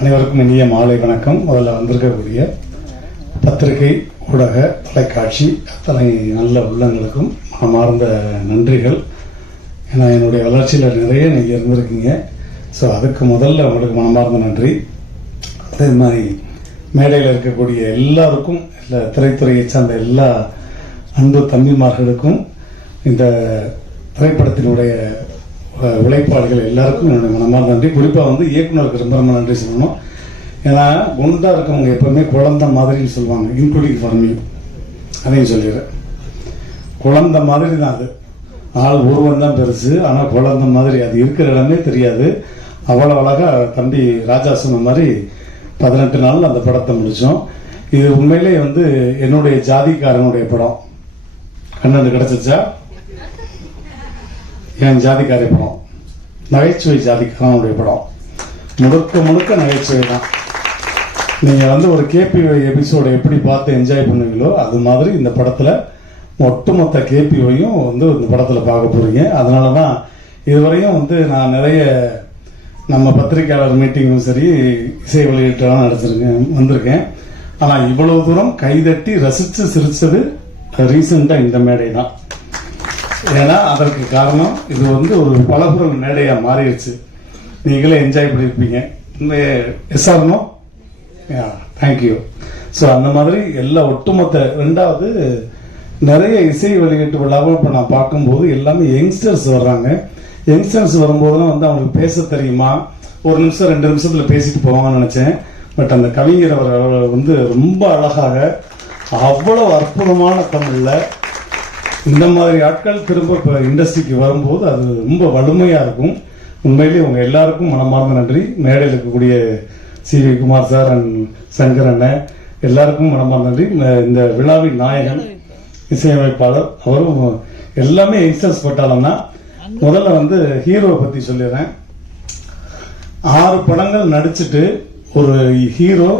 அனைவருக்கும் இனிய மாலை வணக்கம். முதல்ல வந்திருக்கக்கூடிய பத்திரிகை, ஊடக, தொலைக்காட்சி அத்தனை நல்ல உள்ளங்களுக்கும் மனமார்ந்த நன்றிகள். ஏன்னா என்னுடைய வளர்ச்சியில் நிறைய நீங்கள் இருந்திருக்கீங்க. ஸோ அதுக்கு முதல்ல உங்களுக்கு மனமார்ந்த நன்றி. அதே மாதிரி மேடையில் இருக்கக்கூடிய எல்லாருக்கும், இல்லை திரைத்துறையை சார்ந்த எல்லா அன்பு தம்பிமார்களுக்கும், இந்த திரைப்படத்தினுடைய உழைப்பாளிகள் எல்லாருக்கும் என்னுடைய மனமார்ந்த நன்றி. குறிப்பாக இயக்குனருக்கு ரொம்ப ரொம்ப நன்றி சொல்லணும். ஏன்னா குண்டா இருக்கவங்க எப்பவுமே குழந்தை மாதிரின்னு சொல்லுவாங்க, இன்க்ளூடிங் ஃபார் மீ. அதையும் சொல்லிடுறேன், குழந்தை மாதிரி தான். அது ஆள் உருவம் தான் பெருசு, ஆனால் குழந்தை மாதிரி அது இருக்கிற இடமே தெரியாது. அவ்வளோ அழகா தம்பி ராஜா சொன்ன மாதிரி 18 நாள் அந்த படத்தை முடித்தோம். இது உண்மையிலே என்னுடைய ஜாதிக்காரனுடைய படம். கண்ணு கிடைச்சிச்சா? என் ஜாதிக்கார படம், நகைச்சுவை ஜாதிக்காரனுடைய படம், முழுக்க முழுக்க நகைச்சுவை தான். நீங்கள் ஒரு கேபிஒய் எபிசோடை எப்படி பார்த்து என்ஜாய் பண்ணுவீங்களோ அது மாதிரி இந்த படத்தில் ஒட்டுமொத்த கேபிஒயும் இந்த படத்தில் பார்க்க போகிறீங்க. அதனால தான் இதுவரையும் நான் நிறைய நம்ம பத்திரிகையாளர் மீட்டிங்கும் சரி, இசை வெளியீட்டெல்லாம் வந்திருக்கேன். ஆனால் இவ்வளவு தூரம் கைதட்டி ரசித்து சிரித்தது ரீசெண்டாக இந்த மேடை தான். ஏன்னா அதற்கு காரணம் இது ஒரு பலபுரல் மேடையாக மாறிடுச்சு. நீங்களே என்ஜாய் பண்ணியிருப்பீங்க. எஸ்ஆர்னோ தேங்க்யூ. ஸோ அந்த மாதிரி எல்லா ஒட்டுமொத்த ரெண்டாவது நிறைய இசை வெளியீட்டு விழாவும் இப்போ நான் பார்க்கும்போது எல்லாமே யங்ஸ்டர்ஸ் வர்றாங்க. யங்ஸ்டர்ஸ் வரும்போதெல்லாம் அவங்களுக்கு பேச தெரியுமா, ஒரு நிமிஷம் 2 நிமிஷத்தில் பேசிட்டு போவாங்கன்னு நினச்சேன். பட் அந்த கவிஞர் அவர் ரொம்ப அழகாக, அவ்வளோ அற்புதமான தமிழில் இந்த மாதிரி ஆட்கள் திரும்ப இப்போ இண்டஸ்ட்ரிக்கு வரும்போது அது ரொம்ப வலிமையாக இருக்கும். உண்மையிலேயே உங்க எல்லாருக்கும் மனமார்ந்த நன்றி. மேடையில் இருக்கக்கூடிய CV. Kumar sir and Shankar அண்ணன் எல்லாருக்கும் மனமார்ந்த நன்றி. இந்த விழாவின் நாயகன் இசையமைப்பாளர், அவரும் எல்லாமே யங்ஸ்டர்ஸ் பட்டாளம்னா. முதல்ல ஹீரோவை பற்றி சொல்லிடுறேன். 6 படங்கள் நடிச்சுட்டு ஒரு ஹீரோ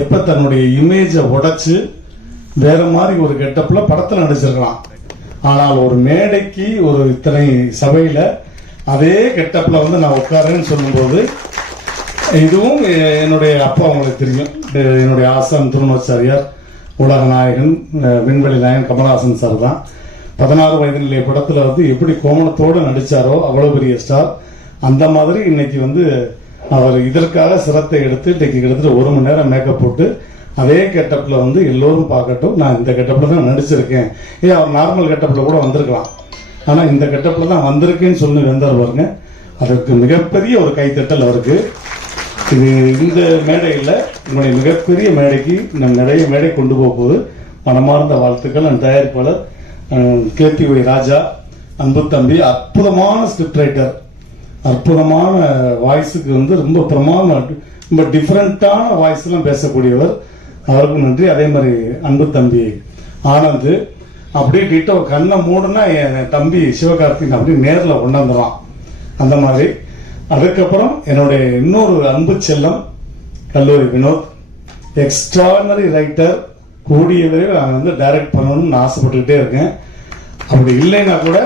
எப்போ தன்னுடைய இமேஜை உடைச்சு வேற மாதிரி ஒரு கெட்டப்ல படத்தில் நடிச்சிருக்கலாம். ஆனால் ஒரு மேடைக்கு ஒரு இத்தனை சபையில் அதே கெட்டப்ல நான் உட்காருன்னு சொல்லும்போது, இதுவும் என்னுடைய அப்பா அவங்களுக்கு தெரியும், என்னுடைய ஆசான் திருமணாச்சாரியார், உலக நாயகன், விண்வெளி நாயகன் கமலஹாசன் சார் தான். 16 வயது நிலை படத்தில் எப்படி கோமணத்தோடு நடிச்சாரோ அவ்வளவு பெரிய ஸ்டார். அந்த மாதிரி இன்னைக்கு அவர் இதற்காக சிரத்தை எடுத்து இன்னைக்கு கிட்டத்தட்ட 1 மணி நேரம் மேக்கப் போட்டு அதே கெட்டப்ல எல்லோரும் பார்க்கட்டும், நான் இந்த கெட்டப்ல தான் நடிச்சிருக்கேன். அவர் நார்மல் கெட்டப்ல கூட வந்திருக்கலாம், ஆனா இந்த கெட்டப்ல தான் வந்திருக்கேன்னு சொல்லி வந்தார் பாருங்க. அதற்கு மிகப்பெரிய ஒரு கைத்தட்டல் அவருக்கு. இது இந்த மேடையில் உங்களுடைய மிகப்பெரிய மேடைக்கு நம்ம நிறைய மேடை கொண்டு போகும்போது மனமார்ந்த வாழ்த்துக்கள். அந்த தயாரிப்பாளர் கேபிஒய் ராஜா, அன்பு தம்பி, அற்புதமான ஸ்கிரிப்ட் ரைட்டர், அற்புதமான வாய்ஸுக்கு ரொம்ப பிரமாதம், ரொம்ப டிஃப்ரெண்டான வாய்ஸ் எல்லாம் பேசக்கூடியவர். அவருக்கும் நன்றி. அதே மாதிரி அன்பு தம்பி ஆனந்த், அப்படியே கிட்ட ஒரு கண்ணை மூடுனா என் தம்பி சிவகார்த்திகன் அப்படியே நேரில் கொண்டாந்துடலாம் அந்த மாதிரி. அதுக்கப்புறம் என்னுடைய இன்னொரு அன்பு செல்லம் கல்லூரி வினோத், எக்ஸ்ட்ரானரி ரைட்டர். கூடிய விரைவில் நான் டைரக்ட் பண்ணணும்னு ஆசைப்பட்டுக்கிட்டே இருக்கேன். அப்படி இல்லைன்னா கூட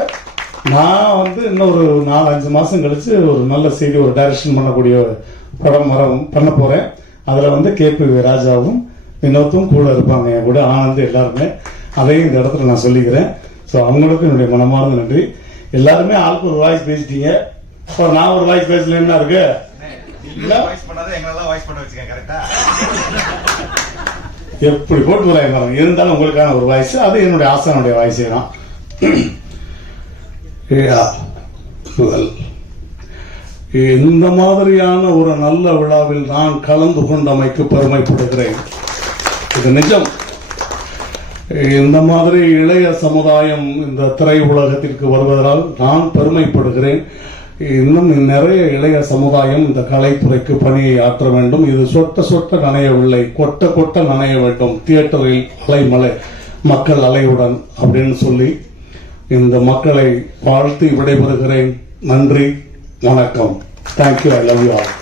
நான் இன்னொரு 4-5 மாசம் கழிச்சு ஒரு நல்ல செய்தி, ஒரு டைரக்ஷன் பண்ணக்கூடிய படம் பண்ண போறேன். அதுல கேபிஒய் ராஜாவும் வினோத்தும் கூட இருப்பாங்க, என் கூட ஆனந்த் எல்லாருமே. அதையும் இந்த இடத்துல நான் சொல்லிக்கிறேன். ஸோ அவங்களுக்கும் என்னுடைய மனமார்ந்த நன்றி. எல்லாருமே ஆளுக்கு ஒரு வாய்ஸ் பேசிட்டீங்க. நான் ஒரு வாய்ஸ் பேசல என்ன இருக்கு? எப்படி போட்டு வராங்க இருந்தாலும் உங்களுக்கான ஒரு வாய்ஸ், அது என்னுடைய ஆசானுடைய வாய்ஸே தான். இந்த மாதிரியான ஒரு நல்ல விழாவில் நான் கலந்து கொண்டமைக்கு பெருமைப்படுகிறேன். இது நிஜம். இந்த மாதிரி இளைய சமுதாயம் இந்த திரை உலகத்திற்கு வருவதால் நான் பெருமைப்படுகிறேன். இன்னும் நிறைய இளைய சமுதாயம் இந்த கலைத்துறைக்கு பணியை ஆற்ற வேண்டும். இது சொட்ட சொட்ட நனையவில்லை, கொட்ட கொட்ட நனைய வேண்டும். தியேட்டரில் அலைமலை, மக்கள் அலையுடன் அப்படின்னு சொல்லி இந்த மக்களை வாழ்த்து விடைபெறுகிறேன். நன்றி, வணக்கம். Thank you. I love you all.